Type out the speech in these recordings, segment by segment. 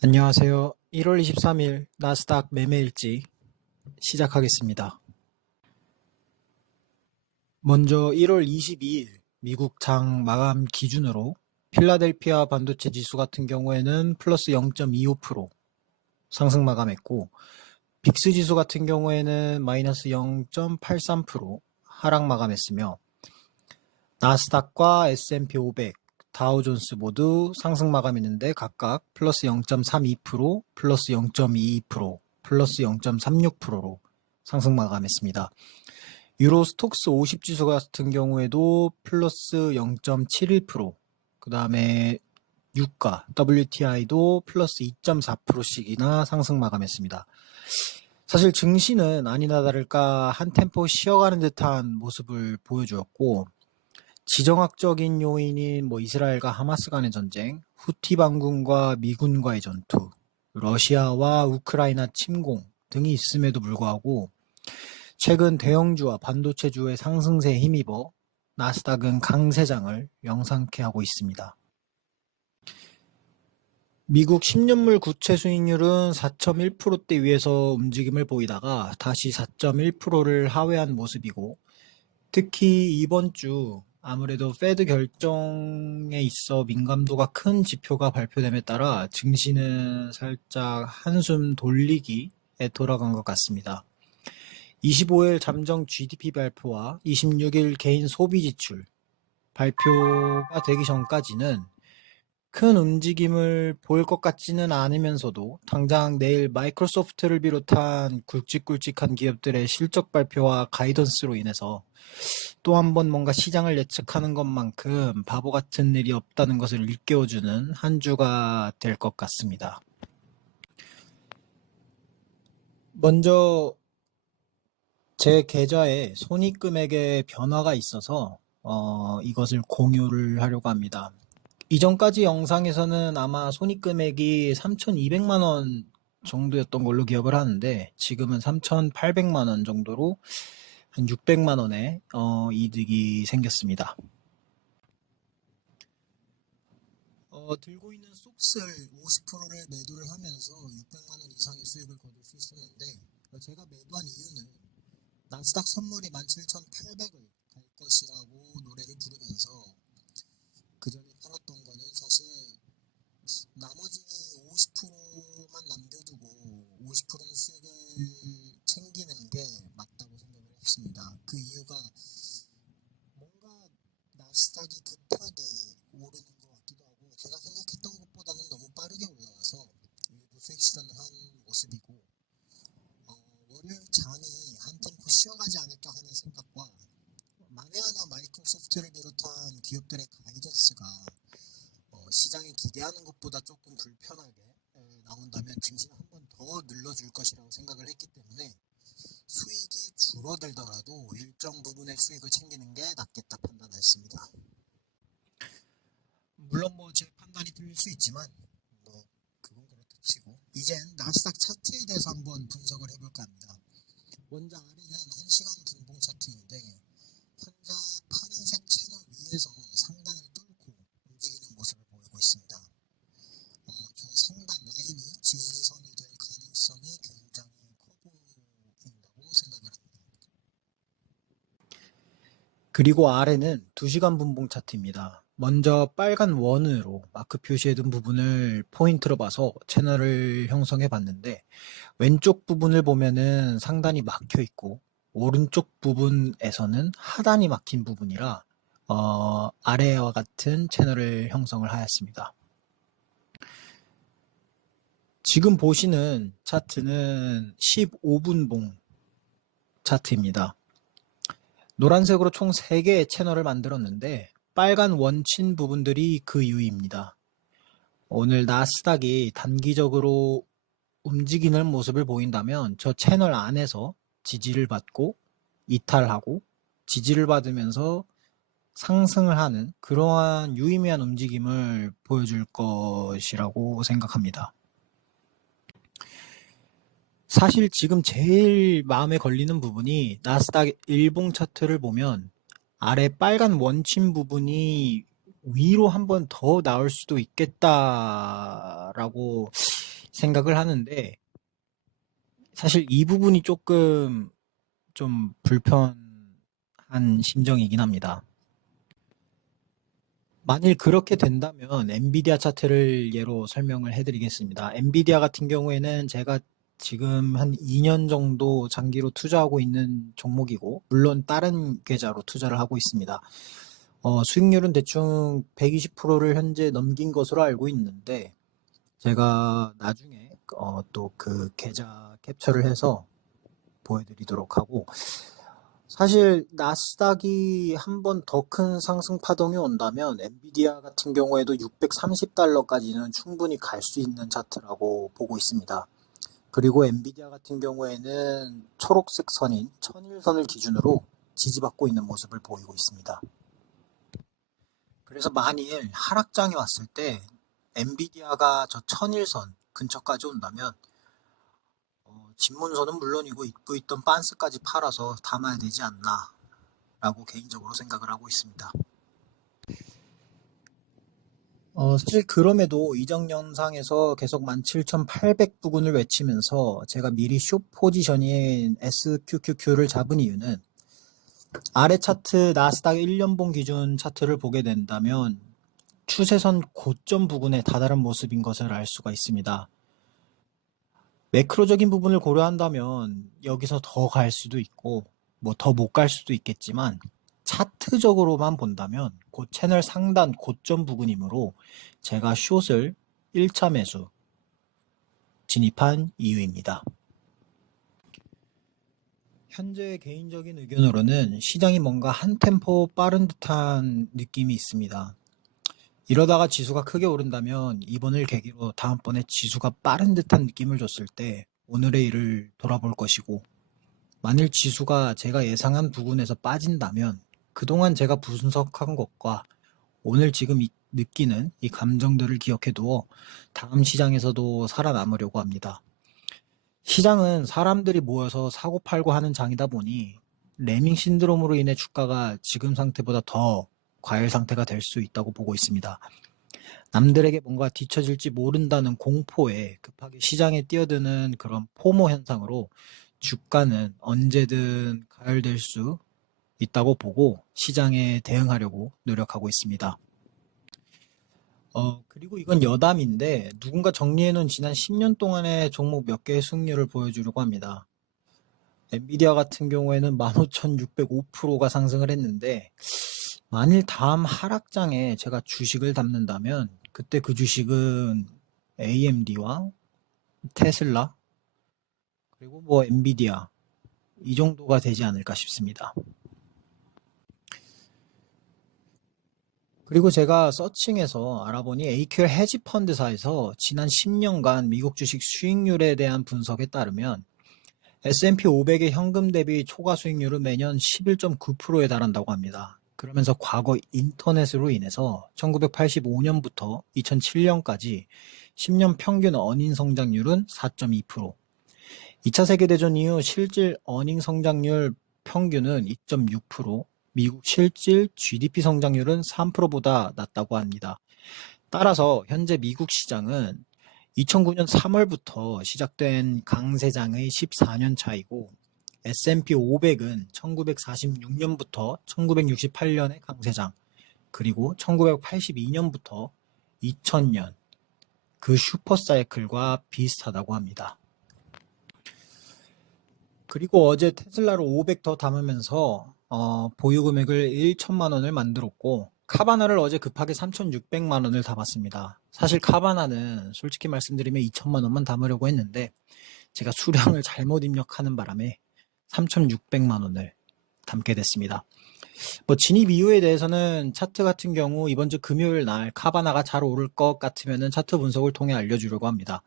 안녕하세요. 1월 23일 나스닥 매매일지 시작하겠습니다. 먼저 1월 22일 미국 장 마감 기준으로 필라델피아 반도체 지수 같은 경우에는 플러스 0.25% 상승 마감했고, 빅스 지수 같은 경우에는 마이너스 0.83% 하락 마감했으며, 나스닥과 S&P 500, 다우존스 모두 상승 마감했는데 각각 플러스 0.32%, 플러스 0.22%, 플러스 0.36%로 상승 마감했습니다. 유로 스톡스 50 지수 같은 경우에도 플러스 0.71%, 그 다음에 유가, WTI도 플러스 2.4%씩이나 상승 마감했습니다. 사실 증시는 아니나 다를까 한 템포 쉬어가는 듯한 모습을 보여주었고, 지정학적인 요인인 이스라엘과 하마스 간의 전쟁, 후티 반군과 미군과의 전투, 러시아와 우크라이나 침공 등이 있음에도 불구하고 최근 대형주와 반도체주의 상승세에 힘입어 나스닥은 강세장을 영상케 하고 있습니다. 미국 10년물 국채 수익률은 4.1%대 위에서 움직임을 보이다가 다시 4.1%를 하회한 모습이고, 특히 이번 주 아무래도 페드 결정에 있어 민감도가 큰 지표가 발표됨에 따라 증시는 살짝 한숨 돌리기에 돌아간 것 같습니다. 25일 잠정 GDP 발표와 26일 개인 소비 지출 발표가 되기 전까지는 큰 움직임을 보일 것 같지는 않으면서도 당장 내일 마이크로소프트를 비롯한 굵직굵직한 기업들의 실적 발표와 가이던스로 인해서 또 한 번 뭔가 시장을 예측하는 것만큼 바보 같은 일이 없다는 것을 일깨워주는 한 주가 될 것 같습니다. 먼저 제 계좌에 손익금액에 변화가 있어서 이것을 공유를 하려고 합니다. 이전까지 영상에서는 아마 손익금액이 3,200만 원 정도였던 걸로 기억을 하는데, 지금은 3,800만 원 정도로 한 600만 원의 이득이 생겼습니다. 들고 있는 쏙을 50%를 매도를 하면서 600만 원 이상의 수익을 거둘 수 있었는데, 제가 매도한 이유는 나스닥 선물이 17,800을 갈 것이라고 노래를 부르면서 그 전에 팔았던 거는 사실 나머지 50%만 남겨두고 50%는 수익을 챙기는 게 맞다고 생각을 했습니다. 그 이유가 뭔가 나스닥이 급하게 오르는 것 같기도 하고, 제가 생각했던 것보다는 너무 빠르게 올라와서 일부 수익 실현을 한 모습이고, 월요일 장이 한 템포 쉬어가지 않을까 하는 생각과, 만에 하나 마이크로소프트를 비롯한 기업들의 가이던스가 시장이 기대하는 것보다 조금 불편하게 나온다면 증시는 한 번 더 늘려줄 것이라고 생각을 했기 때문에 수익이 줄어들더라도 일정 부분의 수익을 챙기는 게 낫겠다 판단했습니다. 물론 제 판단이 틀릴 수 있지만 그건 그렇다 치고, 이젠 나스닥 차트에 대해서 한번 분석을 해볼까 합니다. 먼저 아래는 1시간 분봉 차트인데, 현재 파란색 채널 위에서 상단을 뚫고 움직이는 모습을 보이고 있습니다. 저 상단 라인이 지지선이 될 가능성이 굉장히 커 보인다고 생각을 합니다. 그리고 아래는 2시간 분봉 차트입니다. 먼저 빨간 원으로 마크 표시해둔 부분을 포인트로 봐서 채널을 형성해 봤는데, 왼쪽 부분을 보면은 상단이 막혀 있고 오른쪽 부분에서는 하단이 막힌 부분이라 아래와 같은 채널을 형성을 하였습니다. 지금 보시는 차트는 15분봉 차트입니다. 노란색으로 총 3개의 채널을 만들었는데, 빨간 원친 부분들이 그 이유입니다. 오늘 나스닥이 단기적으로 움직이는 모습을 보인다면 저 채널 안에서 지지를 받고 이탈하고 지지를 받으면서 상승을 하는 그러한 유의미한 움직임을 보여줄 것이라고 생각합니다. 사실 지금 제일 마음에 걸리는 부분이, 나스닥 일봉 차트를 보면 아래 빨간 원침 부분이 위로 한번 더 나올 수도 있겠다라고 생각을 하는데 사실 이 부분이 조금 좀 불편한 심정이긴 합니다. 만일 그렇게 된다면 엔비디아 차트를 예로 설명을 해드리겠습니다. 엔비디아 같은 경우에는 제가 지금 한 2년 정도 장기로 투자하고 있는 종목이고, 물론 다른 계좌로 투자를 하고 있습니다. 수익률은 대충 120%를 현재 넘긴 것으로 알고 있는데, 제가 나중에 또 그 계좌 캡처를 해서 보여드리도록 하고, 사실 나스닥이 한 번 더 큰 상승 파동이 온다면 엔비디아 같은 경우에도 630달러까지는 충분히 갈 수 있는 차트라고 보고 있습니다. 그리고 엔비디아 같은 경우에는 초록색 선인 1001선을 기준으로 지지받고 있는 모습을 보이고 있습니다. 그래서 만일 하락장이 왔을 때 엔비디아가 저 1001선 근처까지 온다면 집문서는 물론이고 입고 있던 빤스까지 팔아서 담아야 되지 않나 라고 개인적으로 생각을 하고 있습니다. 사실 그럼에도 이전 영상에서 계속 17,800 부근을 외치면서 제가 미리 숏 포지션인 SQQQ를 잡은 이유는 아래 차트 나스닥 1년봉 기준 차트를 보게 된다면 추세선 고점 부근에 다다른 모습인 것을 알 수가 있습니다. 매크로적인 부분을 고려한다면 여기서 더 갈 수도 있고 뭐 더 못 갈 수도 있겠지만 차트적으로만 본다면 그 채널 상단 고점 부근이므로 제가 숏을 1차 매수 진입한 이유입니다. 현재 개인적인 의견으로는 시장이 뭔가 한 템포 빠른 듯한 느낌이 있습니다. 이러다가 지수가 크게 오른다면 이번을 계기로 다음번에 지수가 빠른 듯한 느낌을 줬을 때 오늘의 일을 돌아볼 것이고, 만일 지수가 제가 예상한 부분에서 빠진다면 그동안 제가 분석한 것과 오늘 지금 느끼는 이 감정들을 기억해 두어 다음 시장에서도 살아남으려고 합니다. 시장은 사람들이 모여서 사고 팔고 하는 장이다 보니 레밍 신드롬으로 인해 주가가 지금 상태보다 더 과열 상태가 될 수 있다고 보고 있습니다. 남들에게 뭔가 뒤처질지 모른다는 공포에 급하게 시장에 뛰어드는 그런 포모 현상으로 주가는 언제든 가열될 수 있다고 보고 시장에 대응하려고 노력하고 있습니다. 그리고 이건 여담인데 누군가 정리해놓은 지난 10년 동안의 종목 몇 개의 수익률을 보여주려고 합니다. 엔비디아 같은 경우에는 15,605%가 상승을 했는데 만일 다음 하락장에 제가 주식을 담는다면 그때 그 주식은 AMD와 테슬라 그리고 뭐 엔비디아 이 정도가 되지 않을까 싶습니다. 그리고 제가 서칭해서 알아보니 AQL 헤지펀드사에서 지난 10년간 미국 주식 수익률에 대한 분석에 따르면 S&P 500의 현금 대비 초과 수익률은 매년 11.9%에 달한다고 합니다. 그러면서 과거 인터넷으로 인해서 1985년부터 2007년까지 10년 평균 어닝 성장률은 4.2%, 2차 세계대전 이후 실질 어닝 성장률 평균은 2.6%, 미국 실질 GDP 성장률은 3%보다 낮다고 합니다. 따라서 현재 미국 시장은 2009년 3월부터 시작된 강세장의 14년 차이고 S&P 500은 1946년부터 1968년의 강세장 그리고 1982년부터 2000년 그 슈퍼사이클과 비슷하다고 합니다. 그리고 어제 테슬라를 500 더 담으면서 보유 금액을 1천만 원을 만들었고 카바나를 어제 급하게 3,600만 원을 담았습니다. 사실 카바나는 솔직히 말씀드리면 2천만 원만 담으려고 했는데 제가 수량을 잘못 입력하는 바람에 3,600만 원을 담게 됐습니다. 뭐 진입 이유에 대해서는 차트 같은 경우 이번 주 금요일 날 카바나가 잘 오를 것 같으면 차트 분석을 통해 알려주려고 합니다.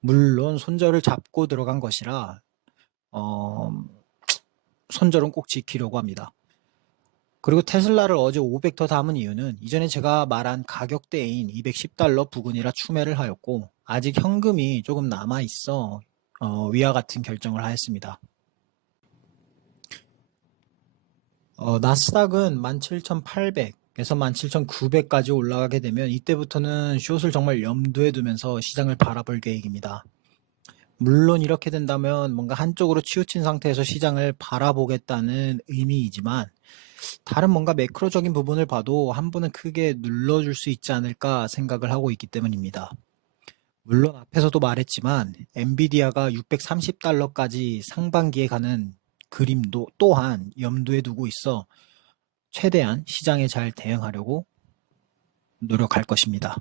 물론 손절을 잡고 들어간 것이라 손절은 꼭 지키려고 합니다. 그리고 테슬라를 어제 500 더 담은 이유는 이전에 제가 말한 가격대인 210달러 부근이라 추매를 하였고 아직 현금이 조금 남아있어 위와 같은 결정을 하였습니다. 나스닥은 17,800에서 17,900까지 올라가게 되면 이때부터는 숏을 정말 염두에 두면서 시장을 바라볼 계획입니다. 물론 이렇게 된다면 뭔가 한쪽으로 치우친 상태에서 시장을 바라보겠다는 의미이지만 다른 뭔가 매크로적인 부분을 봐도 한 번은 크게 눌러줄 수 있지 않을까 생각을 하고 있기 때문입니다. 물론 앞에서도 말했지만 엔비디아가 630달러까지 상반기에 가는 그림도 또한 염두에 두고 있어 최대한 시장에 잘 대응하려고 노력할 것입니다.